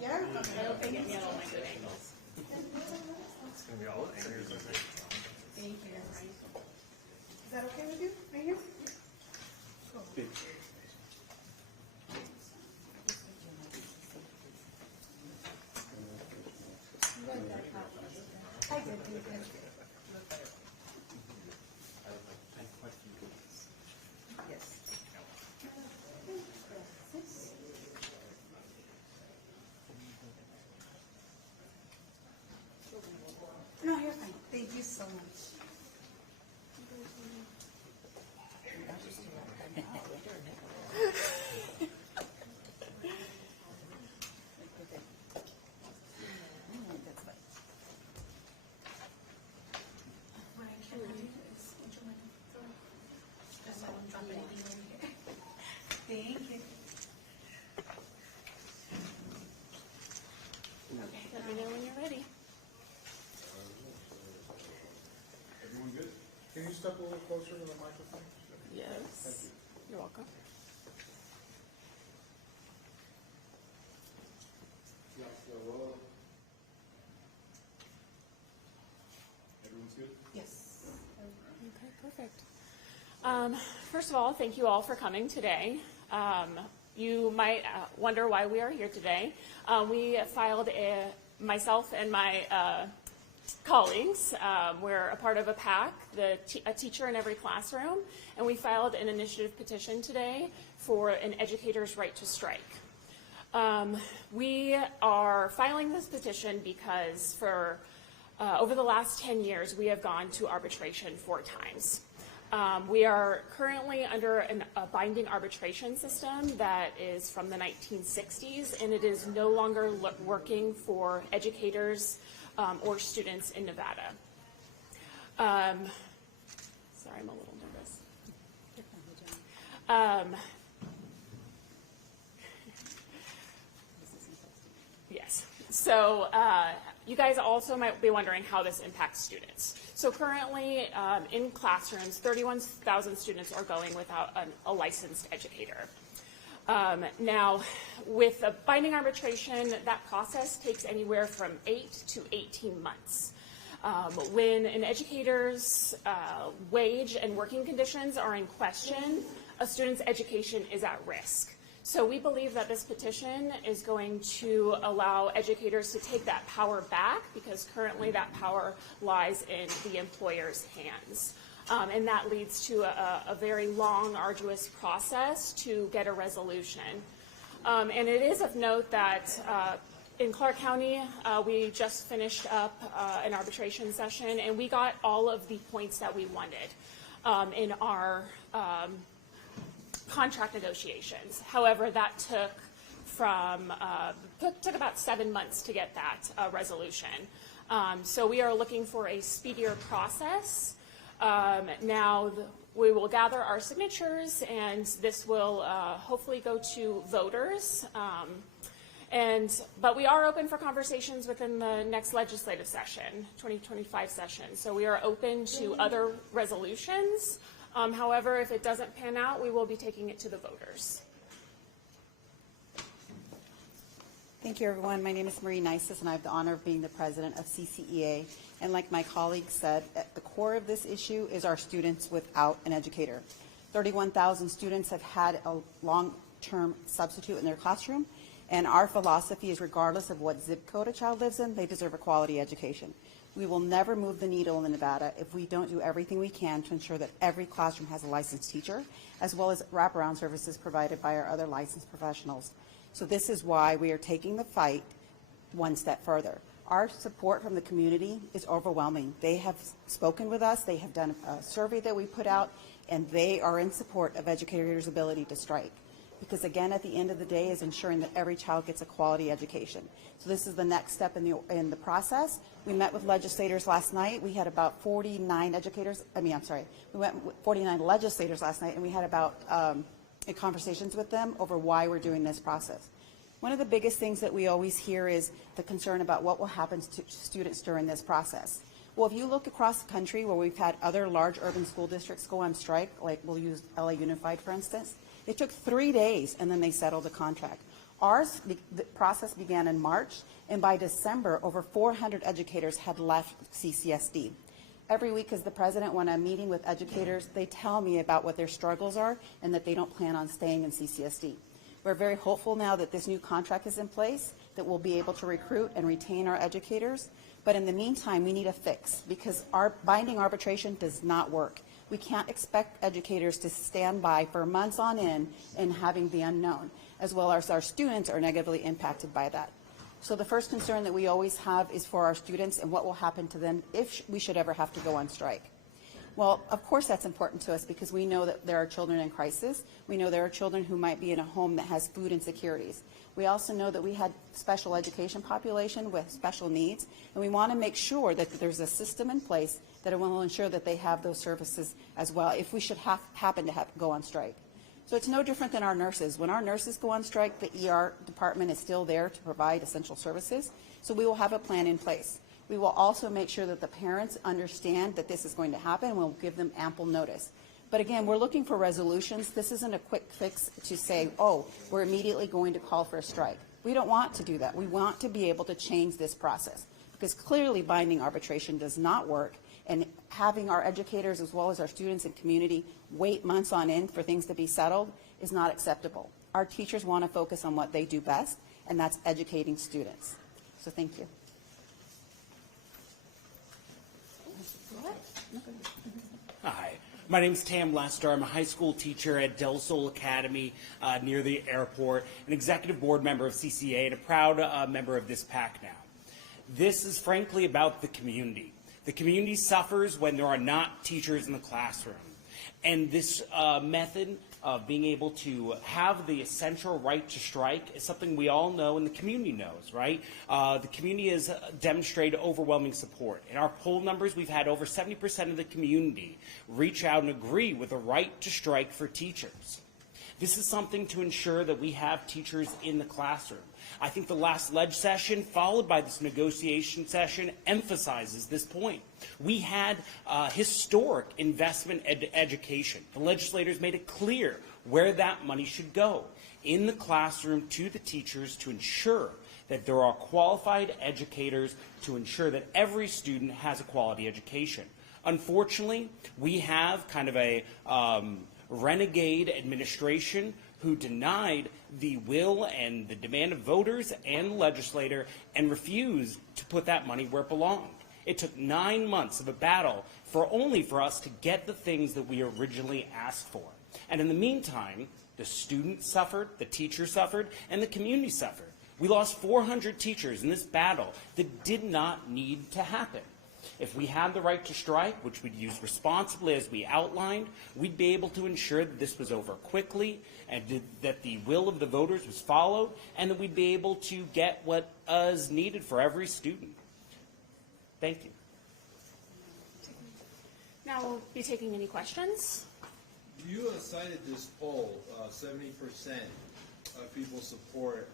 Yeah, I don't think it's all my good angles. It's going to be all angles, I think. Thank you. Is that okay with you? Right here? Cool. I did. Yes. No, you're fine. Thank you so much. What I cannot do is enter my phone. Just so I don't drop anything over here. Thank you. Okay, Let me know when you're ready. Everyone good? Can you step a little closer to the microphone? Yes. Thank you. You're welcome. Everyone's good? yes. Okay, perfect. First of all, thank you all for coming today. You might wonder why we are here today. We filed myself and my colleagues, we're a part of a PAC, a teacher in every classroom, and we filed an initiative petition today for an educator's right to strike. We are filing this petition because for over the last 10 years, we have gone to arbitration 4 times. We are currently under a binding arbitration system that is from the 1960s, and it is no longer working for educators or students in Nevada. Sorry, I'm a little nervous. Yes. So you guys also might be wondering how this impacts students. So currently in classrooms, 31,000 students are going without a licensed educator. Now, with a binding arbitration, that process takes anywhere from 8 to 18 months. When an educator's wage and working conditions are in question, a student's education is at risk. So we believe that this petition is going to allow educators to take that power back, because currently that power lies in the employer's hands. And that leads to a very long, arduous process to get a resolution. And it is of note that in Clark County, we just finished up an arbitration session, and we got all of the points that we wanted in our contract negotiations. However, that took about 7 months to get that resolution. So we are looking for a speedier process. Now we will gather our signatures, and this will hopefully go to voters. But we are open for conversations within the next legislative session, 2025 session. So we are open to other resolutions. However, if it doesn't pan out, we will be taking it to the voters. Thank you, everyone. My name is Marie Nices, and I have the honor of being the president of CCEA. And like my colleague said, at the core of this issue is our students without an educator. 31,000 students have had a long-term substitute in their classroom, and our philosophy is regardless of what zip code a child lives in, they deserve a quality education. We will never move the needle in Nevada if we don't do everything we can to ensure that every classroom has a licensed teacher, as well as wraparound services provided by our other licensed professionals. So this is why we are taking the fight one step further. Our support from the community is overwhelming. They have spoken with us, they have done a survey that we put out, and they are in support of educators' ability to strike. Because again, at the end of the day, is ensuring that every child gets a quality education. So this is the next step in the process. We met with legislators last night. We had about 49 educators. We went with 49 legislators last night, and we had about conversations with them over why we're doing this process. One of the biggest things that we always hear is the concern about what will happen to students during this process. Well, if you look across the country where we've had other large urban school districts go on strike, like we'll use LA Unified, for instance, it took 3 days and then they settled the contract. Ours, the process began in March, and by December, over 400 educators had left CCSD. Every week as the president, when I'm meeting with educators, they tell me about what their struggles are and that they don't plan on staying in CCSD. We're very hopeful now that this new contract is in place, that we'll be able to recruit and retain our educators. But in the meantime, we need a fix because our binding arbitration does not work. We can't expect educators to stand by for months on end and having the unknown, as well as our students are negatively impacted by that. So the first concern that we always have is for our students and what will happen to them if we should ever have to go on strike. Well, of course that's important to us because we know that there are children in crisis. We know there are children who might be in a home that has food insecurities. We also know that we had special education population with special needs, and we want to make sure that there's a system in place that will ensure that they have those services as well if we should happen to go on strike. So it's no different than our nurses. When our nurses go on strike, the ER department is still there to provide essential services, so we will have a plan in place. We will also make sure that the parents understand that this is going to happen, and we'll give them ample notice. But again, we're looking for resolutions. This isn't a quick fix to say, oh, we're immediately going to call for a strike. We don't want to do that. We want to be able to change this process because clearly binding arbitration does not work, and having our educators as well as our students and community wait months on end for things to be settled is not acceptable. Our teachers want to focus on what they do best, and that's educating students. So thank you. Hi, my name is Tam Lester. I'm a high school teacher at Del Sol Academy near the airport, an executive board member of CCA, and a proud member of this PAC now. This is frankly about the community. The community suffers when there are not teachers in the classroom. And this method of being able to have the essential right to strike is something we all know and the community knows, right? The community has demonstrated overwhelming support. In our poll numbers, we've had over 70% of the community reach out and agree with the right to strike for teachers. This is something to ensure that we have teachers in the classroom. I think the last ledge session, followed by this negotiation session, emphasizes this point. We had historic investment in education. The legislators made it clear where that money should go in the classroom to the teachers to ensure that there are qualified educators to ensure that every student has a quality education. Unfortunately, we have kind of a renegade administration who denied the will and the demand of voters and the legislator and refused to put that money where it belonged. It took 9 months of a battle only for us to get the things that we originally asked for. And in the meantime, the students suffered, the teachers suffered, and the community suffered. We lost 400 teachers in this battle that did not need to happen. If we had the right to strike, which we'd use responsibly as we outlined, we'd be able to ensure that this was over quickly and that the will of the voters was followed and that we'd be able to get what is needed for every student. Thank you. Now we'll be taking any questions. You cited this poll, 70% of people support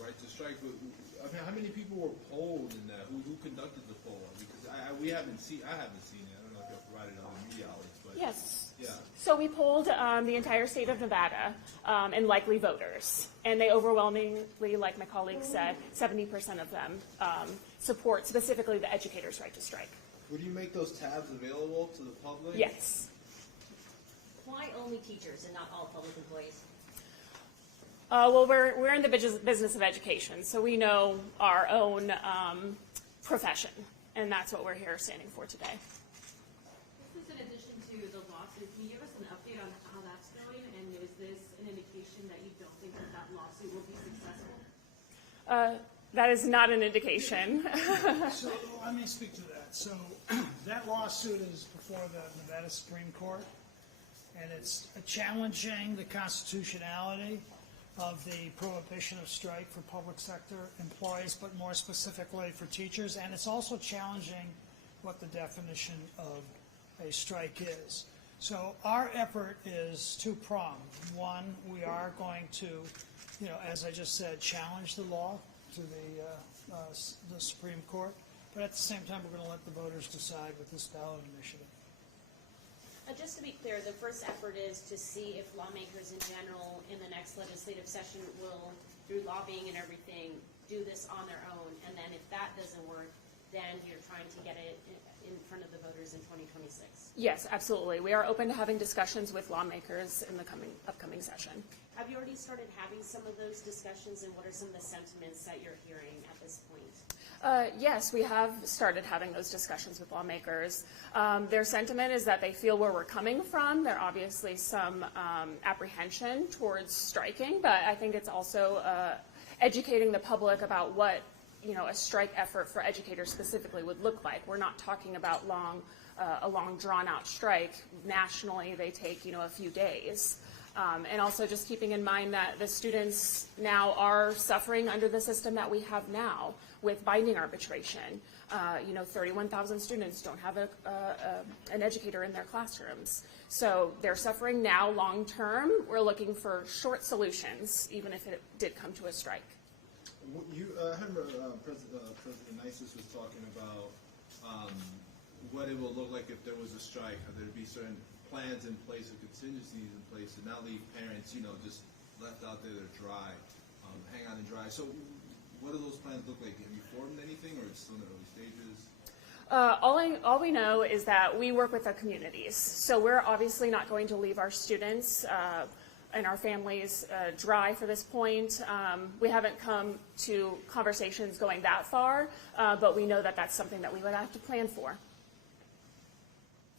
right to strike. I mean, how many people were polled in that? Who conducted the poll? Because I haven't seen it. I don't know if you provided it on the media outlets, but Yes. Yeah. So we polled the entire state of Nevada and likely voters, and they overwhelmingly, like my colleague said, 70% of them support specifically the educators' right to strike. Would you make those tabs available to the public? Yes. Why only teachers and not all public employees? Well, we're in the business of education, so we know our own profession, and that's what we're here standing for today. This is in addition to the lawsuit. Can you give us an update on how that's going, and is this an indication that you don't think that lawsuit will be successful? That is not an indication. So let me speak to that. So that lawsuit is before the Nevada Supreme Court, and it's challenging the constitutionality of the prohibition of strike for public sector employees, but more specifically for teachers. And it's also challenging what the definition of a strike is. So our effort is two-pronged. One, we are going to, as I just said, challenge the law to the Supreme Court. but at the same time, we're going to let the voters decide with this ballot initiative. Just to be clear, the first effort is to see if lawmakers in general in the next legislative session will, through lobbying and everything, do this on their own. And then if that doesn't work, then you're trying to get it in front of the voters in 2026. Yes, absolutely. We are open to having discussions with lawmakers in the upcoming session. Have you already started having some of those discussions, and what are some of the sentiments that you're hearing at this point? Yes, we have started having those discussions with lawmakers. Their sentiment is that they feel where we're coming from. There obviously some apprehension towards striking, but I think it's also educating the public about what a strike effort for educators specifically would look like. We're not talking about a long drawn-out strike. Nationally, they take a few days. And also just keeping in mind that the students now are suffering under the system that we have now with binding arbitration. 31,000 students don't have an educator in their classrooms. So they're suffering now long term. We're looking for short solutions, even if it did come to a strike. I remember President Nisus was talking about what it will look like if there was a strike. There'd be certain plans in place or contingencies in place to not leave parents, just left out there to dry, hang out and dry. So what do those plans look like? Have you formed anything, or it's still in the early stages? All we know is that we work with the communities. So we're obviously not going to leave our students and our families dry for this point. We haven't come to conversations going that far, but we know that that's something that we would have to plan for.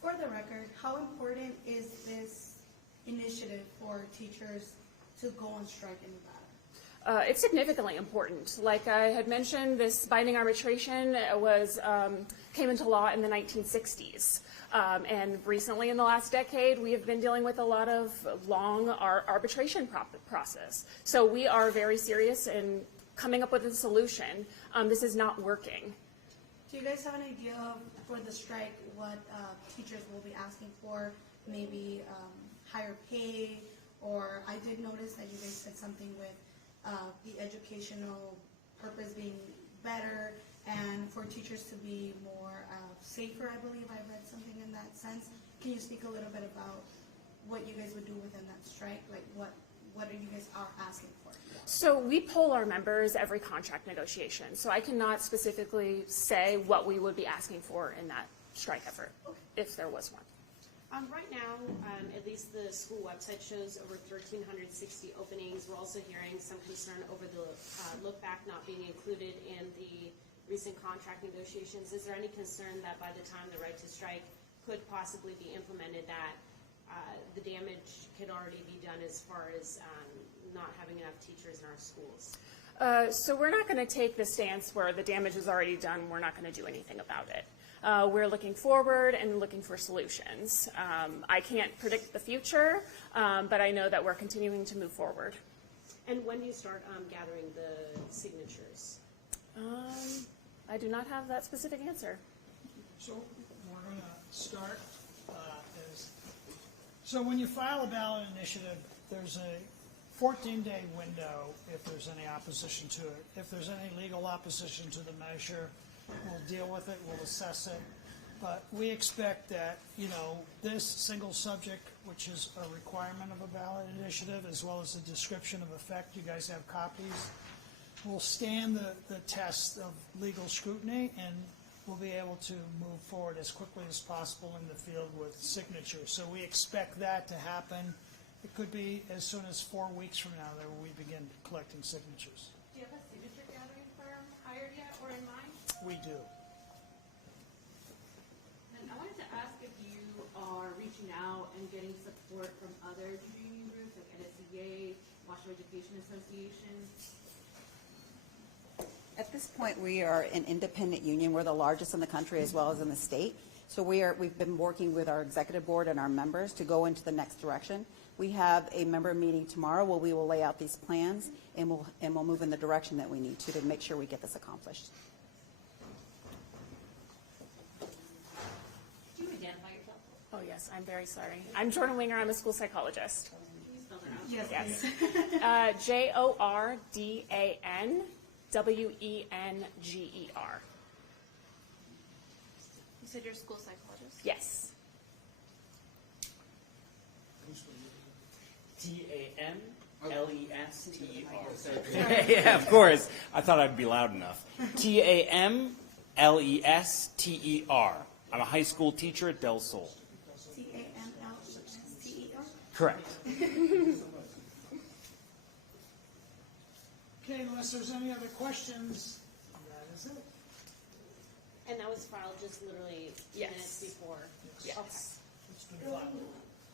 For the record, how important is this initiative for teachers to go on strike in Nevada? It's significantly important. Like I had mentioned, this binding arbitration came into law in the 1960s. And recently, in the last decade, we have been dealing with a lot of long arbitration process. So we are very serious in coming up with a solution. This is not working. Do you guys have an idea of, for the strike, what teachers will be asking for? Maybe higher pay, or I did notice that you guys said something with the educational purpose being better, and for teachers to be more safer. I believe I read something in that sense. Can you speak a little bit about what you guys would do within that strike? Like what are you guys are asking for? So we poll our members every contract negotiation. So I cannot specifically say what we would be asking for in that strike effort, if there was one. Right now, at least the school website shows over 1,360 openings. We're also hearing some concern over the look back not being included in the recent contract negotiations. Is there any concern that by the time the right to strike could possibly be implemented, that the damage could already be done as far as not having enough teachers in our schools? So we're not going to take the stance where the damage is already done, we're not going to do anything about it. We're looking forward and looking for solutions. I can't predict the future, but I know that we're continuing to move forward. And when do you start gathering the signatures? I do not have that specific answer. So we're going to start. So when you file a ballot initiative, there's a 14-day window if there's any opposition to it. If there's any legal opposition to the measure, we'll deal with it, we'll assess it. But we expect that, this single subject, which is a requirement of a ballot initiative, as well as the description of effect, you guys have copies, will stand the test of legal scrutiny, and we'll be able to move forward as quickly as possible in the field with signatures. So we expect that to happen. It could be as soon as 4 weeks from now that we begin collecting signatures. Do you have a signature gathering firm hired yet or in mind? We do. And I wanted to ask if you are reaching out and getting support from other teacher union groups like NSCA, Washington Education Association. At this point, we are an independent union. We're the largest in the country as well as in the state. So we've been working with our executive board and our members to go into the next direction. We have a member meeting tomorrow where we will lay out these plans, and we'll move in the direction that we need to make sure we get this accomplished. Do you identify yourself? Oh, yes, I'm very sorry. I'm Jordan Winger. I'm a school psychologist. Can you spell that out? Yes, Yes. JORDAN WENGER. said you're a school psychologist? Yes. TAMLESTER. Yeah, of course. I thought I'd be loud enough. TAMLESTER. I'm a high school teacher at Del Sol. TAMLSTER? Correct. Okay, unless there's any other questions, that is it. And that was filed just literally Yes. minutes before? Yes. It's been filed.